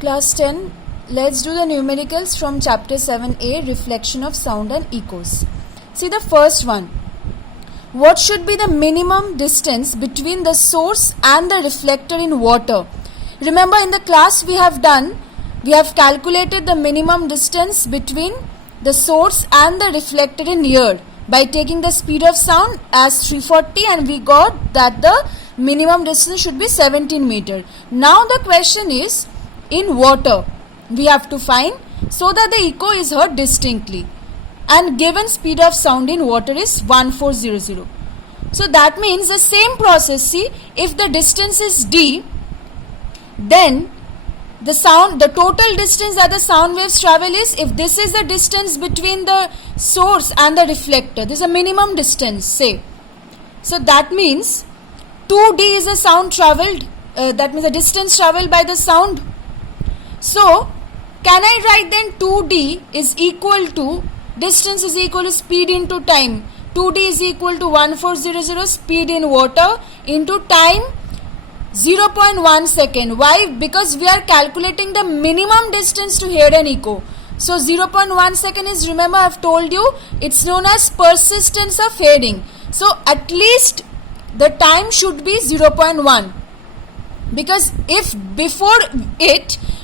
Class 10, let's do the numericals from chapter 7a, reflection of sound and echoes. See the first one. What should be the minimum distance between the source and the reflector in water? Remember in the class we have calculated the minimum distance between the source and the reflector in air by taking the speed of sound as 340, and we got that the minimum distance should be 17 meter. Now the question is, in water we have to find so that the echo is heard distinctly, and given speed of sound in water is 1400. So that means the same process. See, if the distance is d, then the total distance that the sound waves travel is, if this is the distance between the source and the reflector, this is a minimum distance, say. So that means 2d is the sound traveled, that means the distance traveled by the sound. So can I write then 2d is equal to, distance is equal to speed into time. 2d is equal to 1400 speed in water into time 0.1 second. Why? Because we are calculating the minimum distance to hear an echo. So 0.1 second is, remember I have told you, it's known as persistence of hearing. So at least the time should be 0.1. Because if before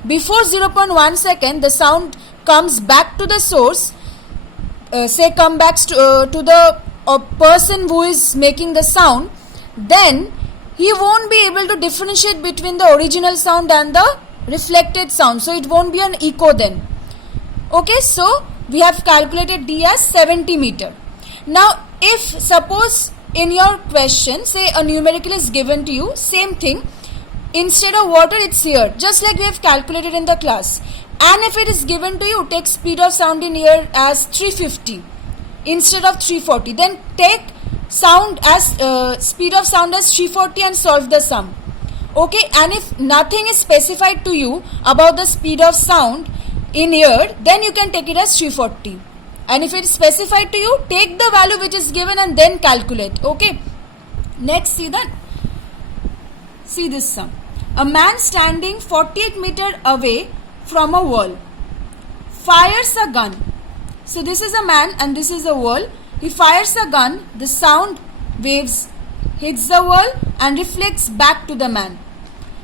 0.1 second the sound comes back to the source, come back to the person who is making the sound, then he won't be able to differentiate between the original sound and the reflected sound. So it won't be an echo then. Okay, so we have calculated d as 70 meter. Now if suppose in your question, say a numerical is given to you, same thing, instead of water it's here, just like we have calculated in the class. And if it is given to you, take speed of sound in air as 350 instead of 340, then take sound as speed of sound as 340 and solve the sum. Okay, and if nothing is specified to you about the speed of sound in air, then you can take it as 340. And if it is specified to you, take the value which is given and then calculate. Okay, next see this sum. A man standing 48 meter away from a wall fires a gun. So this is a man and this is a wall. He fires a gun, the sound waves hits the wall and reflects back to the man.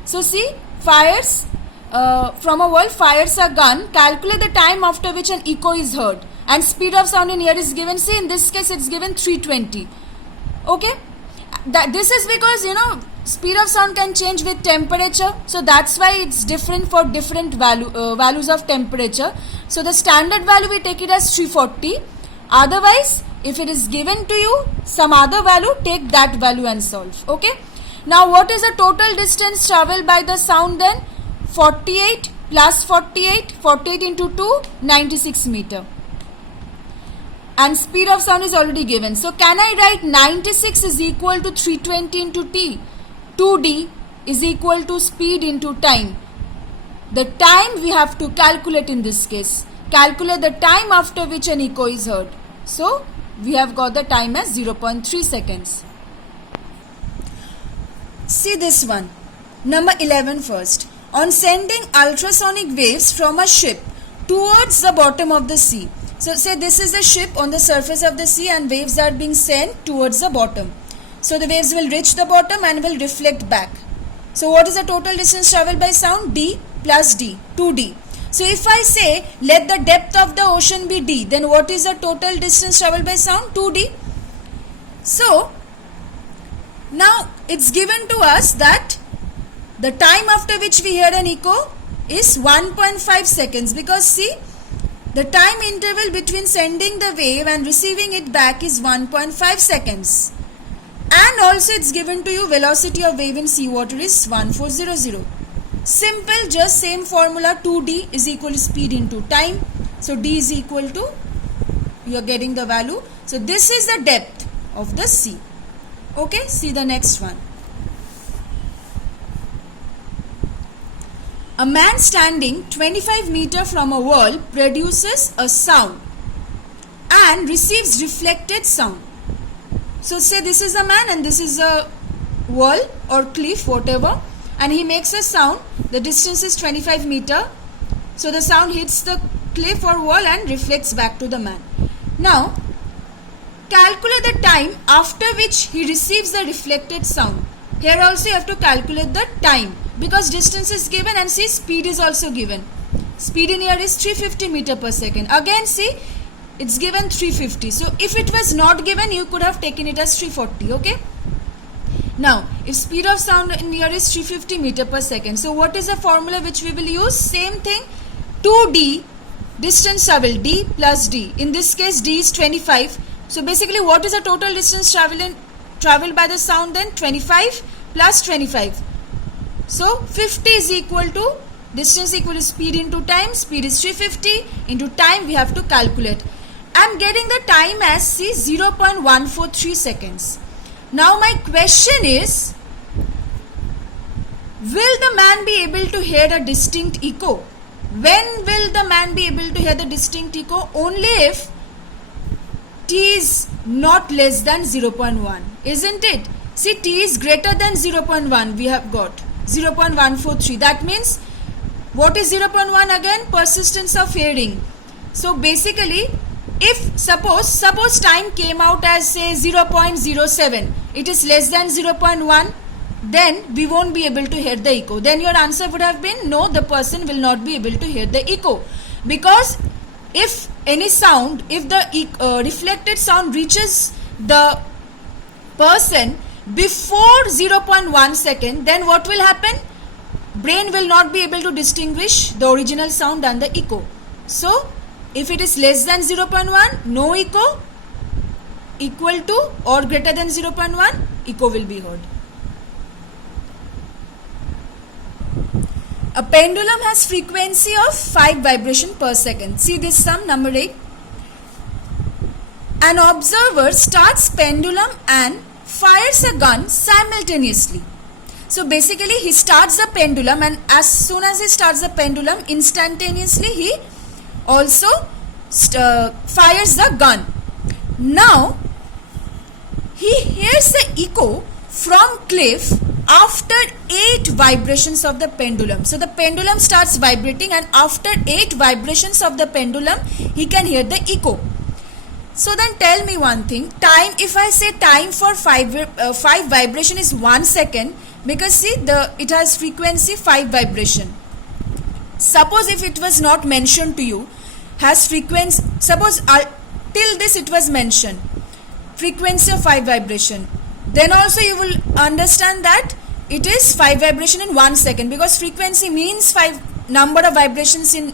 So see, fires from a wall, fires a gun, calculate the time after which an echo is heard, and speed of sound in air is given, see in this case it's given 320. Okay, this is because speed of sound can change with temperature, so that's why it's different for different values of temperature. So the standard value we take it as 340. Otherwise, if it is given to you some other value, take that value and solve. Okay, now what is the total distance traveled by the sound then? 48 plus 48 into 2, 96 meter, and speed of sound is already given. So can I write 96 is equal to 320 into t? 2d is equal to speed into time. The time we have to calculate in this case. Calculate the time after which an echo is heard. So we have got the time as 0.3 seconds. See this one. Number 11 first. On sending ultrasonic waves from a ship towards the bottom of the sea. So say this is a ship on the surface of the sea and waves are being sent towards the bottom. So the waves will reach the bottom and will reflect back. So what is the total distance traveled by sound? D plus D, 2D. So if I say let the depth of the ocean be D, then what is the total distance traveled by sound? 2D. So now it's given to us that the time after which we hear an echo is 1.5 seconds, because see, the time interval between sending the wave and receiving it back is 1.5 seconds. And also it's given to you velocity of wave in seawater is 1400. Simple, just same formula, 2d is equal to speed into time. So d is equal to, you are getting the value. So this is the depth of the sea. Okay, see the next one. A man standing 25 meter from a wall produces a sound and receives reflected sound. So say this is a man and this is a wall or cliff, whatever, and he makes a sound. The distance is 25 meter. So the sound hits the cliff or wall and reflects back to the man. Now, calculate the time after which he receives the reflected sound. Here also you have to calculate the time because distance is given and see speed is also given. Speed in here is 350 meter per second. Again see, it's given 350. So if it was not given, you could have taken it as 340. Okay. Now, if speed of sound in here is 350 meter per second. So what is the formula which we will use? Same thing. 2d, distance traveled, d plus d. In this case, d is 25. So basically, what is the total distance traveled by the sound then? 25 plus 25. So 50 is equal to, distance equal to speed into time. Speed is 350 into time we have to calculate. I am getting the time as see 0.143 seconds. Now my question is, will the man be able to hear a distinct echo? When will the man be able to hear the distinct echo? Only if t is not less than 0.1, isn't it? See, t is greater than 0.1, we have got 0.143. That means, what is 0.1 again? Persistence of hearing. So basically, if suppose time came out as say 0.07, it is less than 0.1, then we won't be able to hear the echo. Then your answer would have been no, the person will not be able to hear the echo. Because if any sound, if the reflected sound reaches the person before 0.1 second, then what will happen? Brain will not be able to distinguish the original sound and the echo. So, if it is less than 0.1, no echo. Equal to or greater than 0.1, echo will be heard. A pendulum has frequency of 5 vibration per second. See this sum, number 8. An observer starts pendulum and fires a gun simultaneously. So basically he starts the pendulum, and as soon as he starts the pendulum, instantaneously he also fires the gun. Now he hears the echo from cliff after 8 vibrations of the pendulum. So the pendulum starts vibrating, and after 8 vibrations of the pendulum he can hear the echo. So then tell me one thing, time, if I say time for 5 vibration is 1 second, because see it has frequency 5 vibration. Suppose if it was not mentioned to you, has frequency, suppose till this it was mentioned, frequency of 5 vibration, then also you will understand that it is 5 vibration in 1 second, because frequency means 5 number of vibrations in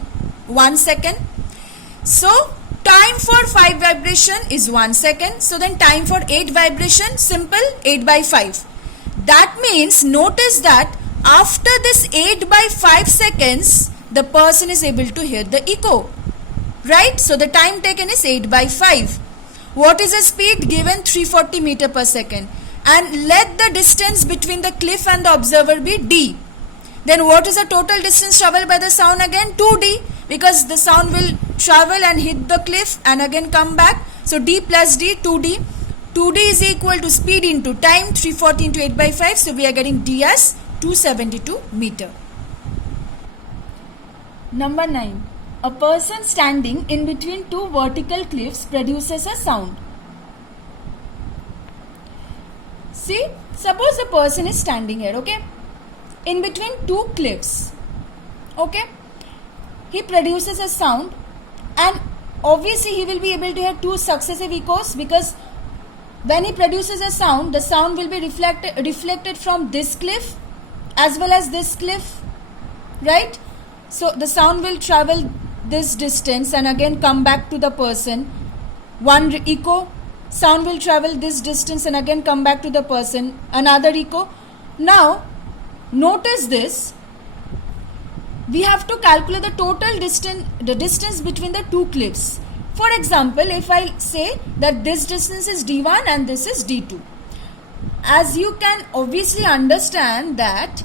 1 second. So time for 5 vibration is 1 second. So then time for 8 vibration, simple, 8 by 5. That means notice that after this 8 by 5 seconds, the person is able to hear the echo. Right? So the time taken is 8 by 5. What is the speed given? 340 meter per second. And let the distance between the cliff and the observer be d. Then what is the total distance traveled by the sound again? 2d, because the sound will travel and hit the cliff and again come back. So d plus d, 2d. 2d is equal to speed into time, 340 into 8 by 5. So we are getting d as 272 meter. Number 9. A person standing in between 2 vertical cliffs produces a sound. See, suppose a person is standing here, okay, in between 2 cliffs, okay, he produces a sound, and obviously he will be able to hear 2 successive echoes, because when he produces a sound, the sound will be reflected from this cliff as well as this cliff, right? So the sound will travel this distance and again come back to the person. One echo, sound will travel this distance and again come back to the person. Another echo. Now notice this, we have to calculate the total distance, the distance between the 2 cliffs. For example, if I say that this distance is d1 and this is d2, as you can obviously understand that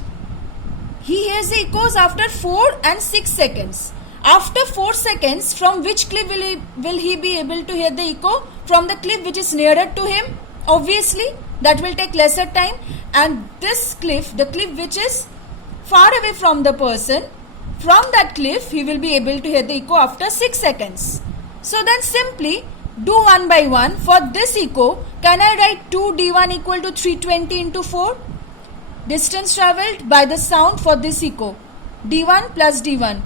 he hears the echoes after 4 and 6 seconds. After 4 seconds, from which cliff will he be able to hear the echo? From the cliff which is nearer to him. Obviously, that will take lesser time. And this cliff, the cliff which is far away from the person, from that cliff, he will be able to hear the echo after 6 seconds. So then simply do one by one. For this echo, can I write 2d1 equal to 320 into 4? Distance travelled by the sound for this echo. d1 plus d1.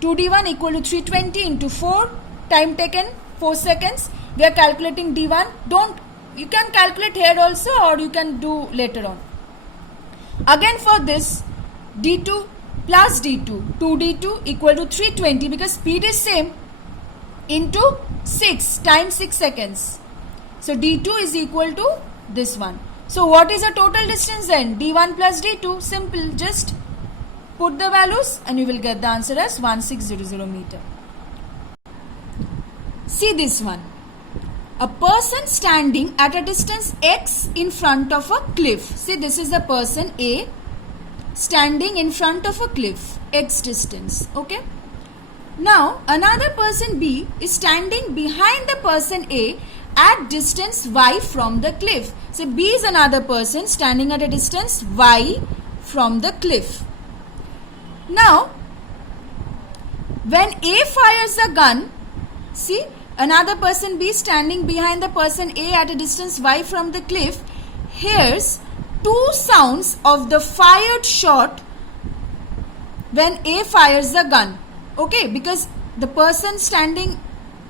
2d1 equal to 320 into 4. Time taken 4 seconds. We are calculating d1. You can calculate here also, or you can do later on. Again for this, d2 plus d2. 2d2 equal to 320 because speed is same, into 6 times 6 seconds. So d2 is equal to this one. So what is the total distance then? d1 plus d2. Simple. Just put the values and you will get the answer as 1600 meter. See this one. A person standing at a distance x in front of a cliff. See, this is the person A standing in front of a cliff, x distance. Okay. Now another person B is standing behind the person A at distance y from the cliff. So B is another person standing at a distance y from the cliff. Now when A fires a gun, see, another person B standing behind the person A at a distance y from the cliff hears two sounds of the fired shot when A fires the gun. Okay, because the person standing,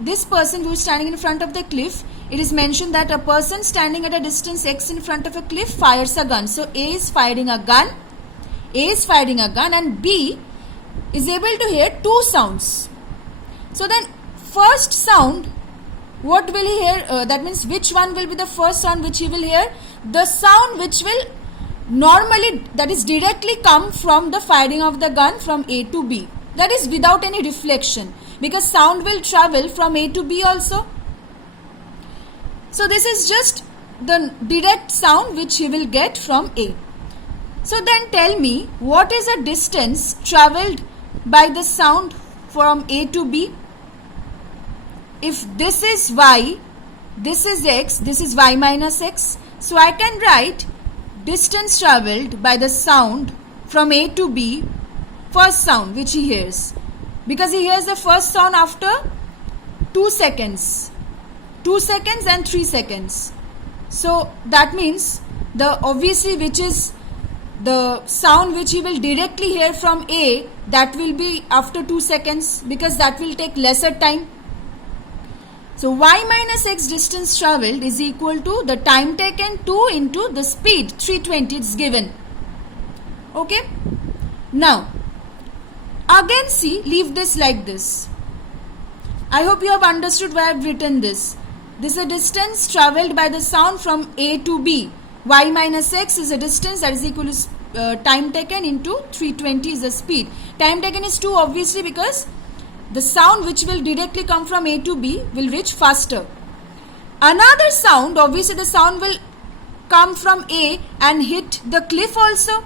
this person who is standing in front of the cliff, it is mentioned that a person standing at a distance x in front of a cliff fires a gun. So A is firing a gun, and B is able to hear two sounds. So then first sound, what will he hear? That means which one will be the first sound which he will hear? The sound which will normally, that is directly come from the firing of the gun from A to B. That is without any reflection, because sound will travel from A to B also. So this is just the direct sound which he will get from A. So then tell me, what is the distance travelled by the sound from A to B? If this is y, this is x, this is y minus x. So I can write distance travelled by the sound from A to B, first sound which he hears, because he hears the first sound after 2 seconds, 2 seconds and 3 seconds. So that means the obviously which is the sound which he will directly hear from A, that will be after 2 seconds, because that will take lesser time. So y minus x distance travelled is equal to the time taken 2 into the speed 320 is given. Okay. Now again see, leave this like this. I hope you have understood why I have written this. This is a distance travelled by the sound from A to B. Y minus x is a distance that is equal to time taken into 320 is the speed. Time taken is 2 obviously, because the sound which will directly come from A to B will reach faster. Another sound, obviously the sound will come from A and hit the cliff also.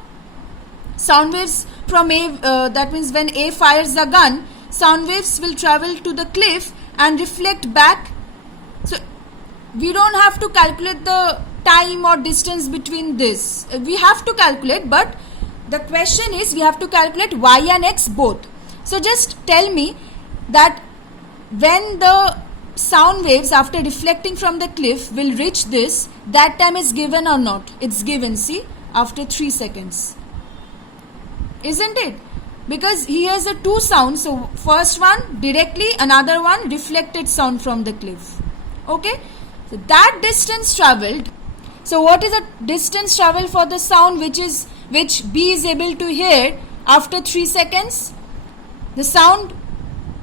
Sound waves from A, that means when A fires the gun, sound waves will travel to the cliff and reflect back. So we don't have to calculate the time or distance between this. We have to calculate, but the question is we have to calculate y and x both. So just tell me that when the sound waves after reflecting from the cliff will reach this, that time is given or not? It's given, see, after 3 seconds. Isn't it? Because he hears the two sounds. So first one directly, another one reflected sound from the cliff. Okay. So that distance travelled. So what is the distance travelled for the sound which B is able to hear after 3 seconds? The sound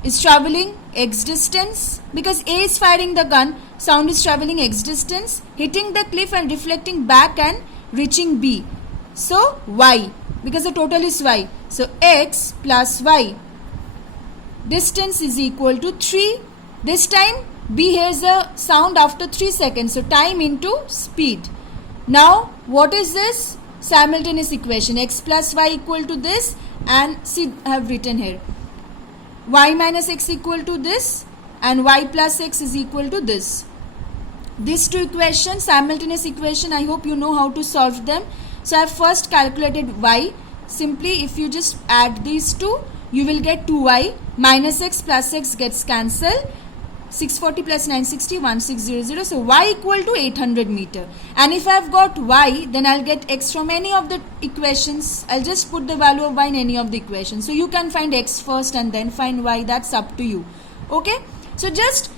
is travelling x distance, because A is firing the gun, sound is travelling x distance, hitting the cliff and reflecting back and reaching B. So y, because the total is y. So x plus y. Distance is equal to 3. This time B hears the sound after 3 seconds. So time into speed. Now what is this? Simultaneous equation. X plus y equal to this, and see, I have written here. Y minus x equal to this, and y plus x is equal to this. These two equations, simultaneous equation, I hope you know how to solve them. So I have first calculated y simply if you just add these two, you will get 2y minus x plus x gets cancelled. 640 plus 960, 1600. So y equal to 800 meter. And if I have got y, then I'll get x from any of the equations. I'll just put the value of y in any of the equations. So you can find x first and then find y. That's up to you. Okay. So just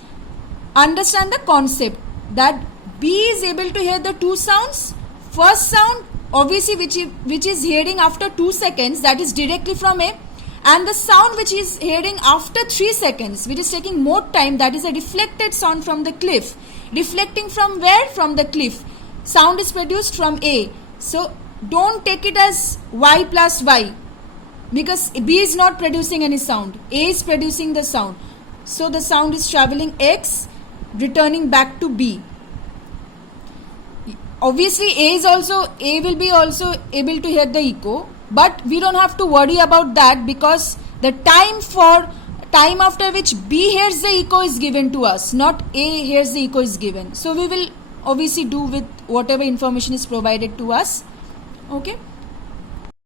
understand the concept that B is able to hear the two sounds. First sound, obviously, which is hearing after 2 seconds, that is directly from A. And the sound which is hearing after 3 seconds, which is taking more time, that is a reflected sound from the cliff. Reflecting from where? From the cliff. Sound is produced from A. So don't take it as y plus y, because B is not producing any sound. A is producing the sound. So the sound is traveling X, returning back to B. Obviously A will be also able to hear the echo, but we don't have to worry about that, because the time after which B hears the echo is given to us, not A hears the echo is given. So we will obviously do with whatever information is provided to us. Okay.